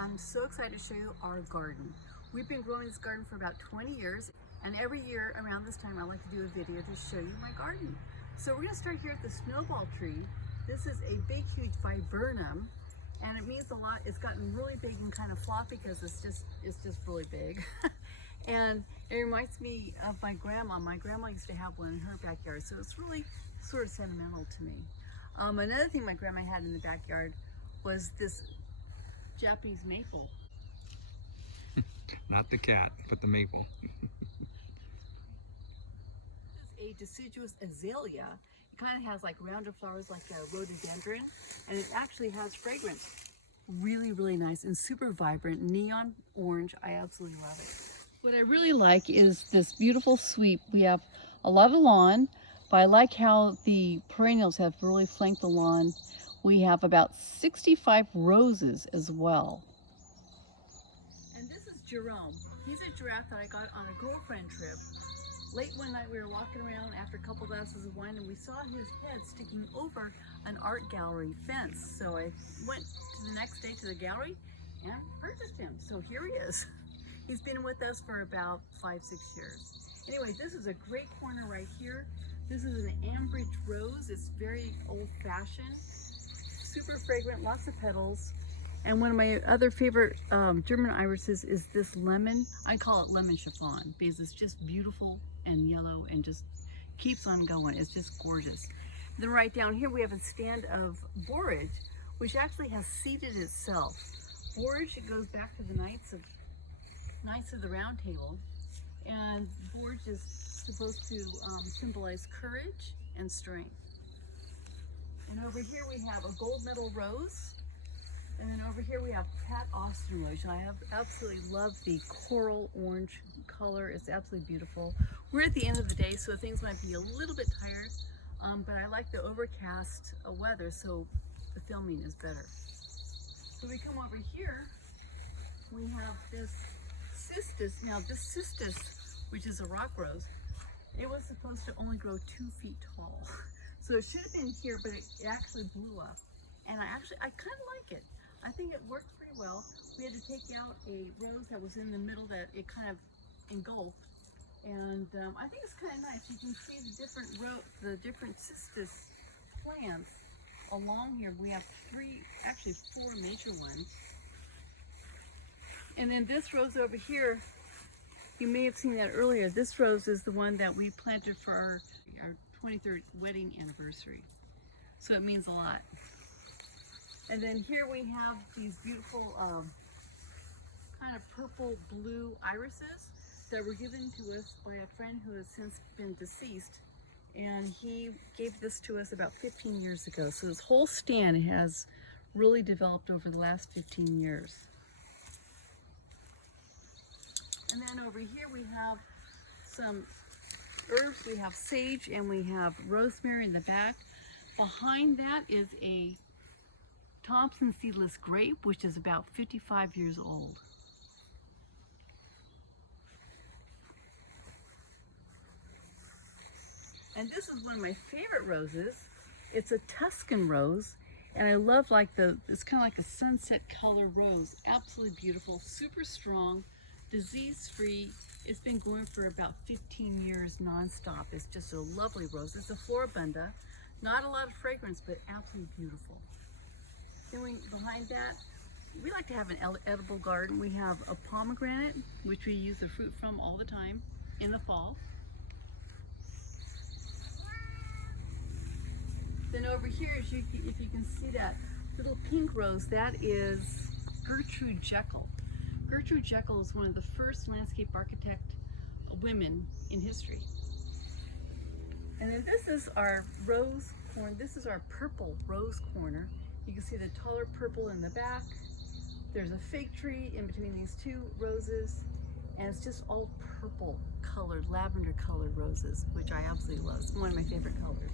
I'm so excited to show you our garden. We've been growing this garden for about 20 years, and every year around this time I like to do a video to show you my garden. So we're going to start here with the snowball tree. This is a big, huge viburnum, and it means a lot. It's gotten really big and kind of floppy because it's just really big. And it reminds me of my grandma. My grandma used to have one in her backyard, so it's really sort of sentimental to me. Another thing my grandma had in the backyard was this Japanese maple. Not the cat, but the maple. This is a deciduous azalea. It kind of has like rounded flowers like a rhododendron, and it actually has fragrance. Really, really nice and super vibrant, neon orange. I absolutely love it. What I really like is this beautiful sweep. We have a lot of lawn, but I like how the perennials have really flanked the lawn. We have about 65 roses as well. And this is Jerome. He's a giraffe that I got on a girlfriend trip. Late one night we were walking around after a couple glasses of wine and we saw his head sticking over an art gallery fence. So I went to the next day to the gallery and purchased him. So here he is. He's been with us for about 5-6 years. Anyway, this is a great corner right here. This is an ambridge rose. It's very old-fashioned, super fragrant, lots of petals. And one of my other favorite German irises is this lemon. I call it lemon chiffon because it's just beautiful and yellow and just keeps on going. It's just gorgeous. Then right down here we have a stand of borage, which actually has seeded itself. Borage, it goes back to the Knights of the Round Table, and borage is supposed to symbolize courage and strength. And over here we have a gold medal rose. And then over here we have Pat Austin rose. I absolutely love the coral orange color. It's absolutely beautiful. We're at the end of the day, so things might be a little bit tired, but I like the overcast weather, so the filming is better. So we come over here, we have this cistus. Now this cistus, which is a rock rose, it was supposed to only grow 2 feet tall. So it should have been here, but it actually blew up. And I kind of like it. I think it works pretty well. We had to take out a rose that was in the middle that it kind of engulfed. And I think it's kind of nice. You can see the different cistus plants along here. We have 4 major ones. And then this rose over here, you may have seen that earlier. This rose is the one that we planted for our 23rd wedding anniversary. So it means a lot. And then here we have these beautiful kind of purple blue irises that were given to us by a friend who has since been deceased. And he gave this to us about 15 years ago. So this whole stand has really developed over the last 15 years. And then over here we have some herbs. We have sage and we have rosemary in the back. Behind that is a Thompson seedless grape, which is about 55 years old. And this is one of my favorite roses. It's a Tuscan rose, and I love it's kind of like a sunset color rose. Absolutely beautiful, super strong, disease-free. It's been going for about 15 years nonstop. It's just a lovely rose. It's a floribunda. Not a lot of fragrance, but absolutely beautiful. Then behind that, we like to have an edible garden. We have a pomegranate, which we use the fruit from all the time in the fall. Then over here, if you can see that little pink rose, that is Gertrude Jekyll. Gertrude Jekyll is one of the first landscape architect women in history. And then this is our rose corner. This is our purple rose corner. You can see the taller purple in the back. There's a fig tree in between these 2 roses, and it's just all purple colored, lavender colored roses, which I absolutely love. It's one of my favorite colors.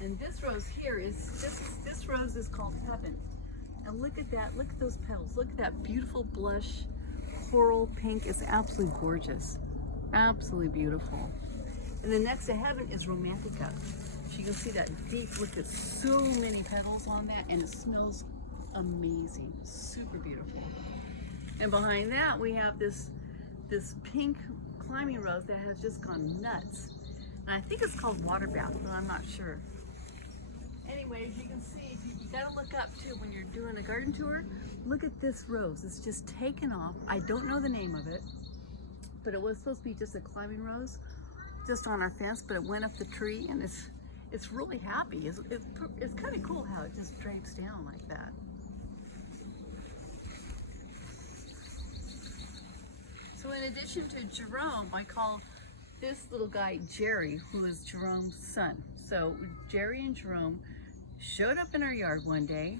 And this rose here this rose is called Heaven. And look at that, look at those petals. Look at that beautiful blush coral pink. It's absolutely gorgeous. Absolutely beautiful. And then next to heaven is romantica. So you can see that deep, look at so many petals on that, and it smells amazing, super beautiful. And behind that we have this pink climbing rose that has just gone nuts. And I think it's called water bath, but I'm not sure. Anyway, you can see, you gotta look up too when you're doing a garden tour. Look at this rose, it's just taken off. I don't know the name of it, but it was supposed to be just a climbing rose, just on our fence, but it went up the tree, and it's really happy. It's kind of cool how it just drapes down like that. So in addition to Jerome, I call this little guy Jerry, who is Jerome's son. So Jerry and Jerome showed up in our yard one day,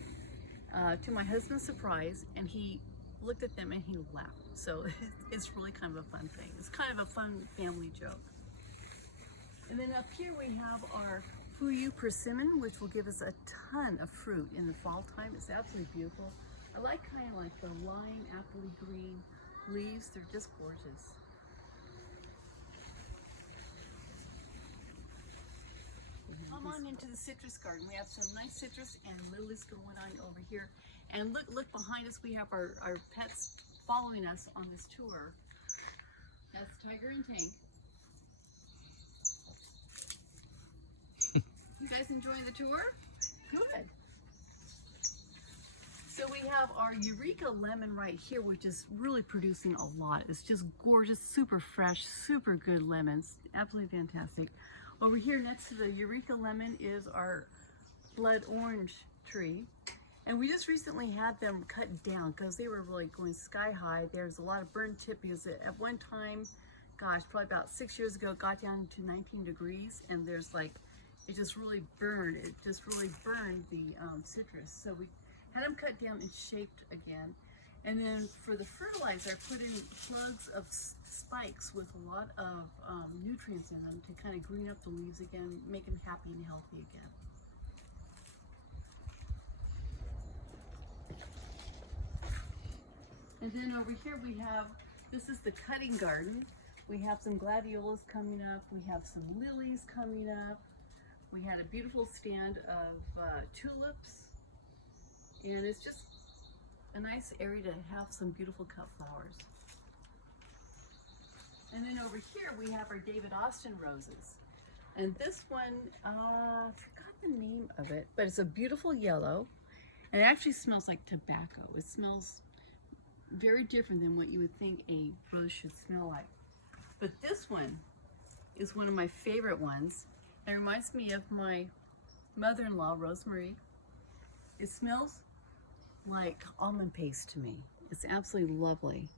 to my husband's surprise, and he looked at them and he laughed. So it's really kind of a fun thing. It's kind of a fun family joke. And then up here we have our Fuyu persimmon, which will give us a ton of fruit in the fall time. It's absolutely beautiful. I like kind of like the lime, appley green leaves. They're just gorgeous. Come on into the citrus garden. We have some nice citrus and lilies going on over here. And look behind us, we have our pets following us on this tour. That's Tiger and Tank. You guys enjoying the tour? Good. So we have our Eureka lemon right here, which is really producing a lot. It's just gorgeous, super fresh, super good lemons. Absolutely fantastic. Over here next to the Eureka lemon is our blood orange tree. And we just recently had them cut down because they were really going sky high. There's a lot of burn tip because at one time, gosh, probably about 6 years ago, it got down to 19 degrees, and there's like, it just really burned. It just really burned the citrus. So we had them cut down and shaped again. And then for the fertilizer, I put in plugs of spikes with a lot of nutrients in them to kind of green up the leaves again, make them happy and healthy again. And then over here we have, this is the cutting garden. We have some gladiolas coming up. We have some lilies coming up. We had a beautiful stand of tulips. And it's just a nice area to have some beautiful cut flowers. And then over here we have our David Austin roses. And this one, I forgot the name of it, but it's a beautiful yellow. And it actually smells like tobacco. It smells very different than what you would think a rose should smell like. But this one is one of my favorite ones. It reminds me of my mother-in-law, Rosemary. It smells like almond paste to me. It's absolutely lovely.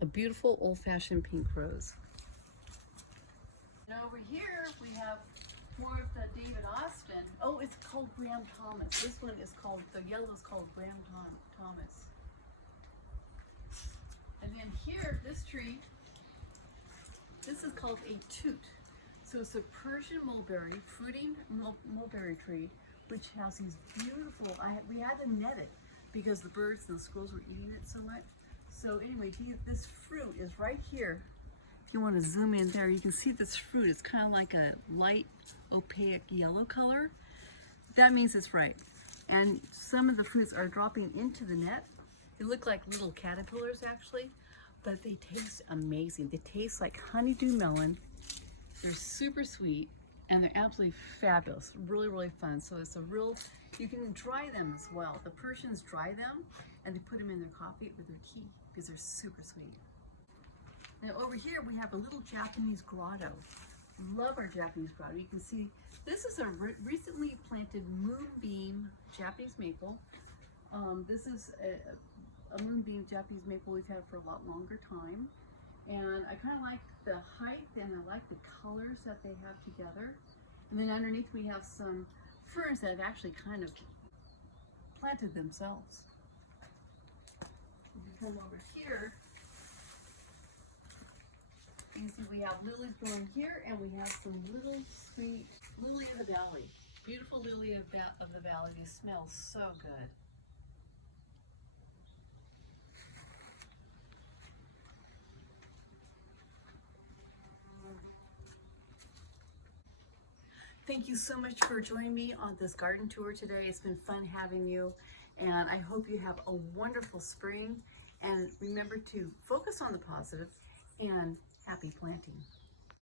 A beautiful old-fashioned pink rose. And over here we have more of the David Austin. Oh, it's called Graham Thomas. This one is called, the yellow is called Graham Thomas. And then here, this tree, this is called a toot. So it's a Persian mulberry, fruiting mulberry tree, which has these beautiful, we had to net it because the birds and the squirrels were eating it so much. So anyway, this fruit is right here. If you want to zoom in there, you can see this fruit. It's kind of like a light opaque yellow color. That means it's ripe. And some of the fruits are dropping into the net. They look like little caterpillars actually, but they taste amazing. They taste like honeydew melon. They're super sweet and they're absolutely fabulous. Really, really fun. So it's a real, you can dry them as well. The Persians dry them and they put them in their coffee or their tea because they're super sweet. Now over here we have a little Japanese grotto. Love our Japanese grotto. You can see this is a recently planted moonbeam Japanese maple. This is a moonbeam Japanese maple we've had for a lot longer time. And I kind of like the height and I like the colors that they have together. And then underneath we have some ferns that have actually kind of planted themselves. If you come over here, you can see we have lilies growing here and we have some little sweet lily of the valley. Beautiful lily of the valley. They smell so good. Thank you so much for joining me on this garden tour today. It's been fun having you, and I hope you have a wonderful spring. And remember to focus on the positive and happy planting.